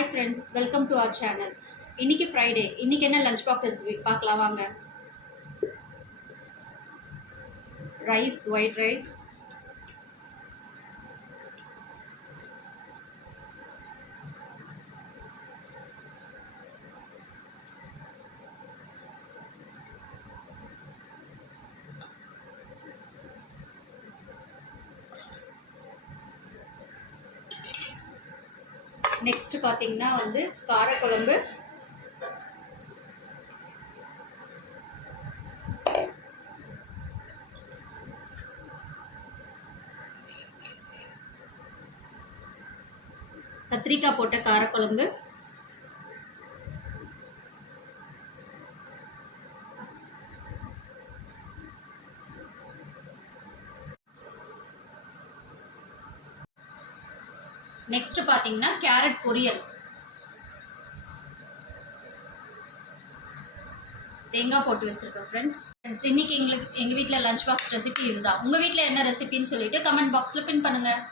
Hi friends, welcome to our channel. இன்றைக்கி Friday. இன்றைக்கி என்ன லஞ்ச் பாக்ஸ் ரெசிபி பார்க்கலாம் வாங்க. ரைஸ், ஒயிட் ரைஸ், நெக்ஸ்ட் பார்த்தீங்கன்னா காரக்குழம்பு, கத்திரிக்காய் போட்ட காரக்குழம்பு, நெக்ஸ்ட் பார்த்தீங்கன்னா கேரட் பொரியல், தேங்காய் போட்டு வச்சுருக்கோம் ஃப்ரெண்ட்ஸ். இன்னைக்கு எங்கள் வீட்டில் லஞ்ச் பாக்ஸ் ரெசிபி இதுதான். உங்கள் வீட்டில் என்ன ரெசிபின்னு சொல்லிட்டு கமெண்ட் பாக்ஸில் பின் பண்ணுங்கள்.